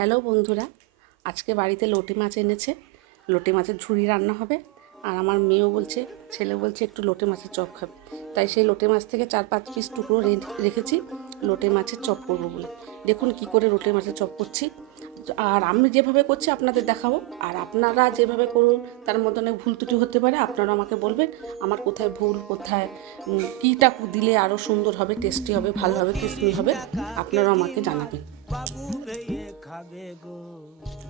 Hello বন্ধুরা, আজকে বাড়িতে লোটে মাছ এনেছে। লোটে মাছের ঝুড়ি রান্না হবে। আর আমার মেয়েও বলছে, ছেলে বলছে একটু লোটে মাছের চপ খাবে। তাই সেই লোটে মাছ থেকে 4-5 পিস টুকরো রেখেছি লোটে মাছের চপ করবো বলে। দেখুন কি করে লোটে মাছের চপ করছি। আর আমি যেভাবে করছি আপনাদের দেখাবো, আর আপনারা যেভাবে করুন তার মধ্যে অনেক ভুল ত্রুটি হতে পারে। আপনারা আমাকে বলবেন আমার কোথায় ভুল, কোথায় কীটা দিলে আরও সুন্দর হবে, টেস্টি হবে, ভালো হবে, ক্রিসপি হবে, আপনারা আমাকে জানাবেন।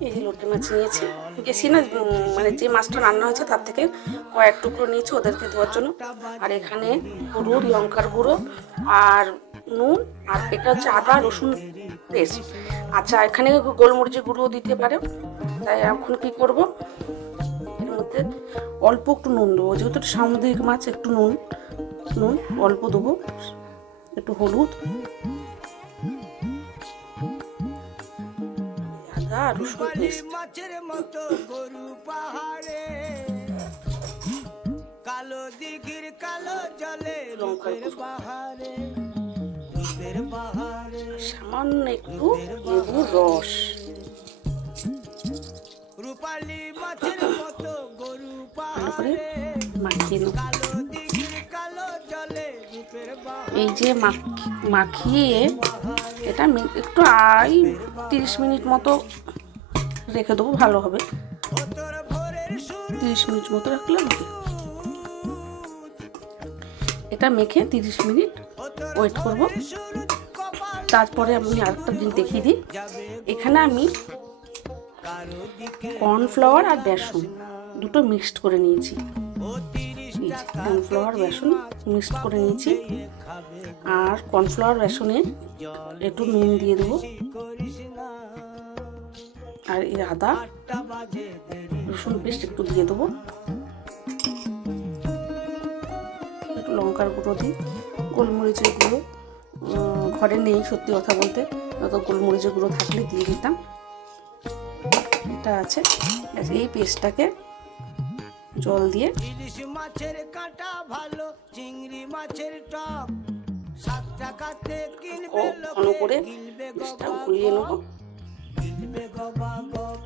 এই যে লোটে মাছ নিয়েছি, বেশি না, মানে যে মাছটা রান্না হয়েছে তার থেকে কয়েক টুকরো নিয়েছি ওদেরকে দেওয়ার জন্য। আর এখানে হলুদ, লঙ্কার গুঁড়ো আর নুন, আর এটা হচ্ছে আদা রসুন পেস্ট। আচ্ছা, এখানে গোলমরিচের গুঁড়ো দিতে পারে। তাই এখন কি করব, এর মধ্যে অল্প একটু নুন দেবো, যেহেতু সামুদ্রিক মাছ, একটু নুন অল্প দেবো, একটু হলুদ, আদা রসুন পেস্ট, লঙ্কার সামান্য একটু লেবুর রস, ভালো করে মাখিয়ে নেব। এই যে মাখিয়ে এটা একটু 30 মিনিট মতো রেখে দেবো, ভালো হবে। 30 মিনিট মতো রাখলে হবে। এটা মেখে 30 মিনিট ওয়েট করব। তারপরে আমি আরেকটা জিনিস দেখিয়ে দিই। এখানে আমি কর্নফ্লাওয়ার আর বেসন দুটো মিক্সড করে নিয়েছি। কর্নফ্লাওয়ার বেসন মিক্সড করে নিয়েছি। আর কর্নফ্লাওয়ার বেসনে একটু নুন দিয়ে দেবো। আর এই আদা রসুন পেস্ট একটু দিয়ে দেবো। একটু লঙ্কার গুঁড়ো দিই, গোলমরিচের গুঁড়ো ঘরে নেই সত্যি কথা বলতে, নয়তো গোলমরিচের গুঁড়ো থাকলে দিয়ে দিতাম। এটা আছে। এই পেস্টটাকে জল দিয়ে ঘন করে পেস্টটা গুলিয়ে নেব।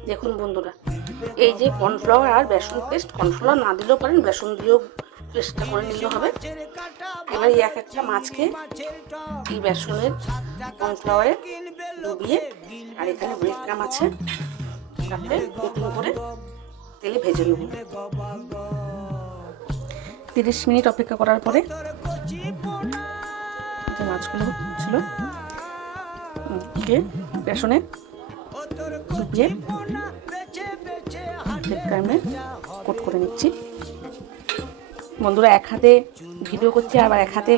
দেখুন বন্ধুরা, এই যে কর্নফ্লাওয়ার আর বেসন পেস্ট, কর্নফ্লাওয়ার না দিলেও পারেন, বেসন দিয়েও পেস্টটা করে নিতে হবে। এবার এই এক একটা মাছকে এই বেসনের কর্নফ্লাওয়ারে ডুবিয়ে, আর এখানে ব্রেড ক্রাম আছে, তাতে কোটিং করে তেলে ভেজে নেব। 30 মিনিট অপেক্ষা করার পরে যে মাছগুলো ছিল বেসনে ডুবিয়ে ব্রেড ক্রামে কোট করে নিচ্ছি। বন্ধুরা, এক হাতে ভিডিও করছি আবার এক হাতে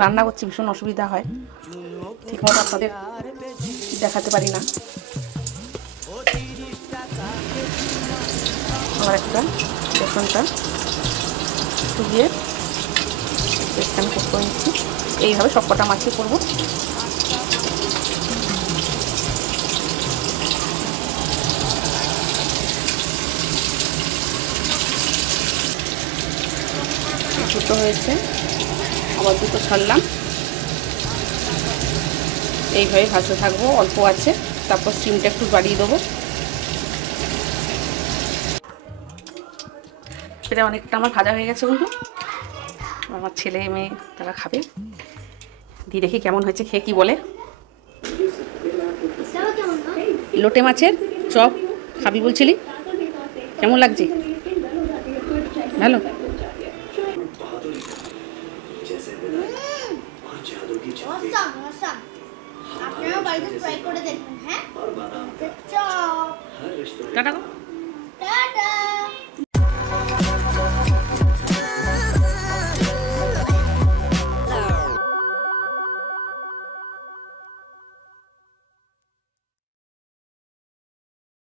রান্না করছি, ভীষণ অসুবিধা হয়, ঠিকমতো আপনাদের দেখাতে পারি না। আবার একটা বেসনটা ডুবিয়ে এখানে কোট করে নিচ্ছি। এইভাবে সবকটা মাছই করবো। দুটো হয়েছে, আবার দুটো ছাড়লাম। এইভাবে ভাজতে থাকবো, অল্প আছে, তারপর স্টিমটা একটু বাড়িয়ে দেবো। এটা অনেকটা আমার ভাজা হয়ে গেছে বন্ধু। আমার ছেলে মেয়ে তারা খাবে, দিয়ে দেখি কেমন হয়েছে, খেয়ে কি বলে। লোটে মাছের চপ খাবি বলছিলি, কেমন লাগছে? ভালো? টাটা।